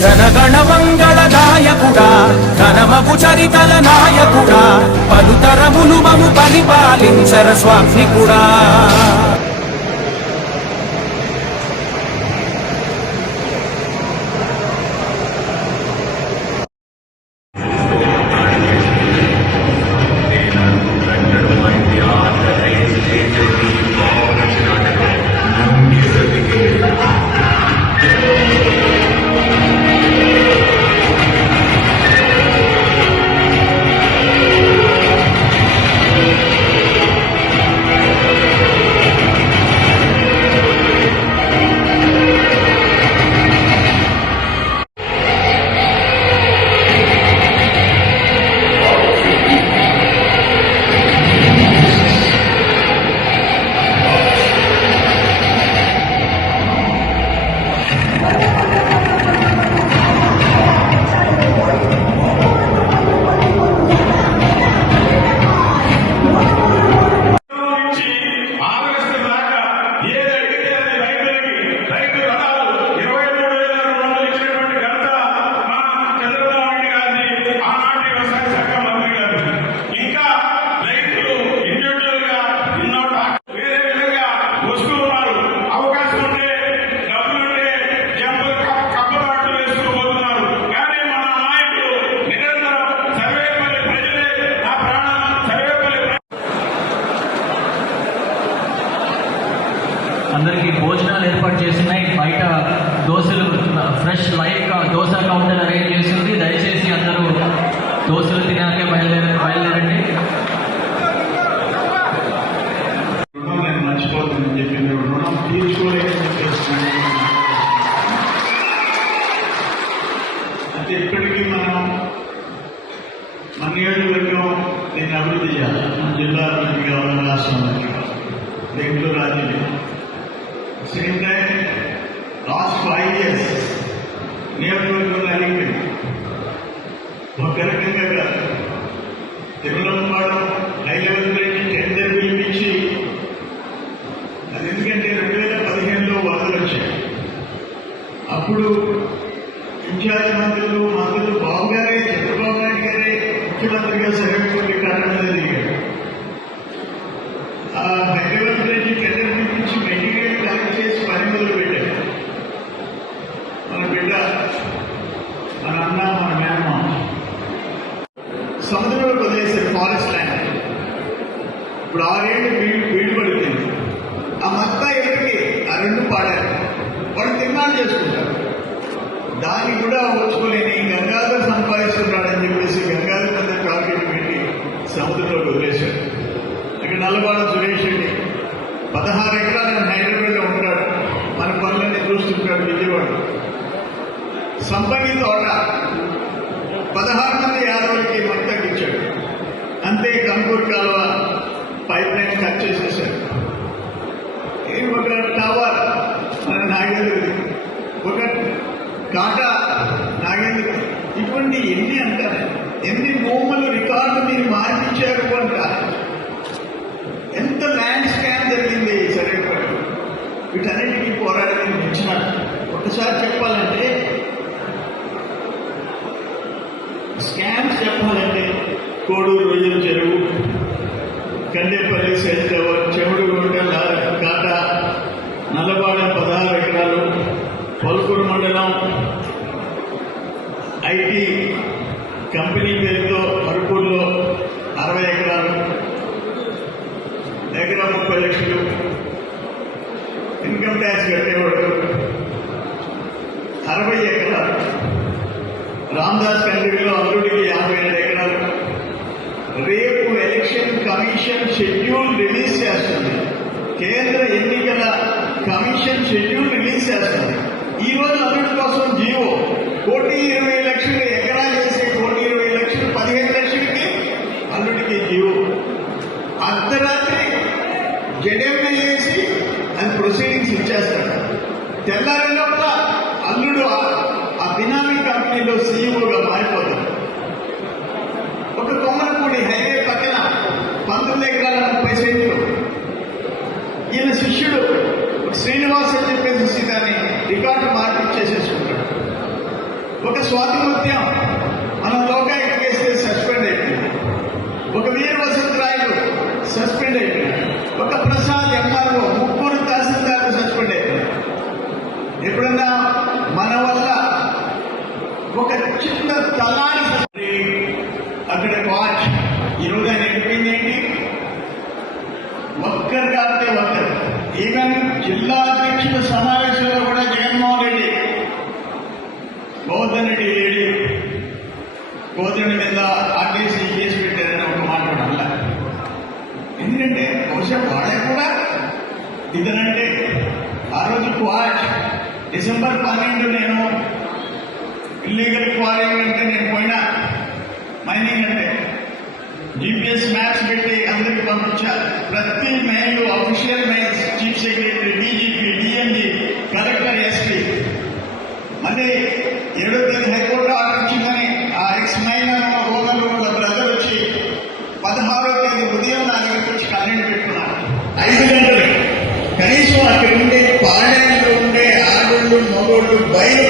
జనగణ మంగళదాయకుడా ఘనమగు చరితల నాయకుడా పలుతరములు మము పరిపాలించర స్వామికుడా కౌంటర్లు ఏర్పాటు చేస్తున్నాయి. బయట దోశలు fresh live dosa counter arrange చేసింది దయచేసి అందరూ దోశలు తినాకే బయలుదేర బయలుదేరండి. రుణం ఇప్పటికీ మనం మన నియోజకవర్గం దీన్ని అభివృద్ధి చేయాలి. మన జిల్లా అభివృద్ధి కావాలి రాష్ట్రం దీంట్లో రాజకీయం same time last five years నియోజకవర్గంలో అడిగిపోయింది ఒక రకంగా తిరుమల తిరుమలపాడు హై లెవెల్ మన సముద్రంలో వదిలేసారు ఫారెస్ట్ ల్యాండ్ ఇప్పుడు ఆరేళ్ళు వీడు వీడు పడుతుంది ఆ మత్తా ఎవరికి ఆ రెండు పాడారు. వాడు తిన్నాడు చేసుకుంటారు. దాన్ని కూడా ఓర్చుకోలేని గంగాధర్ సంపాదిస్తున్నాడని చెప్పేసి గంగాధర్ పెద్ద టార్గెట్ పెట్టి సముద్రంలో వదిలేశాడు ఇక్కడ నల్లబాడ సురేష్ రెడ్డి పదహారు ఎకరాలు హైదరాబాద్లో ఉంటాడు. మన పనులన్నీ చూస్తుంటాడు విజయవాడ సంపంగి తోట పదహారు మంది యాదవులకి మద్దతు ఇచ్చాడు అంతే కంపూర్ కాలువ పైప్ లైన్ కట్ చేసేసాడు. ఒక టవర్? మన నాగేంద్రుడి. ఒక కాటా నాగేంద్రుడు. ఇటువంటి ఎన్ని అంటారు ఎన్ని భూములు రికార్డు మీరు మార్పించారు అంటారు ఎంత ల్యాండ్ స్కామ్ జరిగింది సరే వీటన్నిటికీ పోరాడని మించిన. ఒకసారి చెప్పాలంటే స్కామ్స్ చెప్పాలంటే కోడూరు రోజుల చెరువు. కండేపల్లి సెల్ టవర్ చెవుడు గుంటల కాట నల్లబాడ పదహారు ఎకరాలు. పలుకూరు మండలం ఐటీ కంపెనీ పేరుతో మరుపూర్లో అరవై ఎకరాలు. ఎకరా ముప్పై లక్షలు. ఇన్కమ్ ట్యాక్స్ కట్టేవాడు అరవై ఎకరాలు. రామదాస్ కంట్రీలో అల్లుడికి యాభై ఏడు ఎకరాలు రేపు ఎలక్షన్ కమిషన్ షెడ్యూల్ రిలీజ్ చేస్తుంది కేంద్ర ఎన్నికల కమిషన్ షెడ్యూల్ రిలీజ్ చేస్తుంది ఈ రోజు అభివృద్ధి కోసం జీవో కోటి ఇరవై లక్షలు ఎకరా చేసే కోటి ఇరవై లక్షలు పదిహేను లక్షలకి అల్లుడికి జీవో. అర్ధరాత్రి జడేమే చేసి అది ప్రొసీడింగ్స్ ఇచ్చేస్తాడు తెల్లారినప్పుడు అల్లుడు ఆ- ఆ బినామీ కంపెనీలో సీఈఓగా శ్రీనివాస్ అని చెప్పేసి దాన్ని రికార్డు మార్పిచ్చేసేసుకుంటాడు ఒక స్వాతిమత్యం మన లోకాయుక్త కేసు సస్పెండ్ అయిపోయింది. ఒక వీర వసంతరాయుడు సస్పెండ్ అయిపోయింది. ఒక ప్రసాద్ ఎంఆర్ఓ ముగ్గురు తహసీల్దార్లు సస్పెండ్ అయిపోయింది. ఎప్పుడన్నా మన వల్ల ఒక చిన్న తలాని అక్కడ వాచ్ ఈరోజు ఆయన వెళ్ళిపోయింది ఏంటి ఒక్కరు కాబట్టి ఈవెన్ జిల్లా అధ్యక్షుల సమావేశంలో కూడా జగన్మోహన్ రెడ్డి గోధన్ రెడ్డి లేడి గోవర్ధన్ మీద ఆర్టీసీ కేసు పెట్టారని ఒక మాట ఎందుకంటే బహుశా వాడే కూడా ఇదనంటే ఆ రోజు క్వాట్ డిసెంబర్ పన్నెండు నేను ఇల్లీగల్ క్వారీ అంటే నేను పోయినా మైనింగ్ అంటే జీపీఎస్ మ్యాప్స్ పెట్టి అందరికి పంపించా. ప్రతి mail official mails chief secretary DGP DMD collector SP. మళ్ళీ ఏడో తేదీ హైకోర్టు ఆర్డర్ ఇచ్చిందని ఆ ఎక్స్ మైనర్ ఓనర్లు బ్రదర్ వచ్చి పదహారో తేదీ ఉదయం నా దగ్గరికి వచ్చి కంప్లైంట్ పెట్టుకున్నారు ఐదు గంటలు. కనీసం అక్కడ ఉండే పాడేళ్ళు ఉండే ఆడోళ్ళు మగోళ్ళు బయలు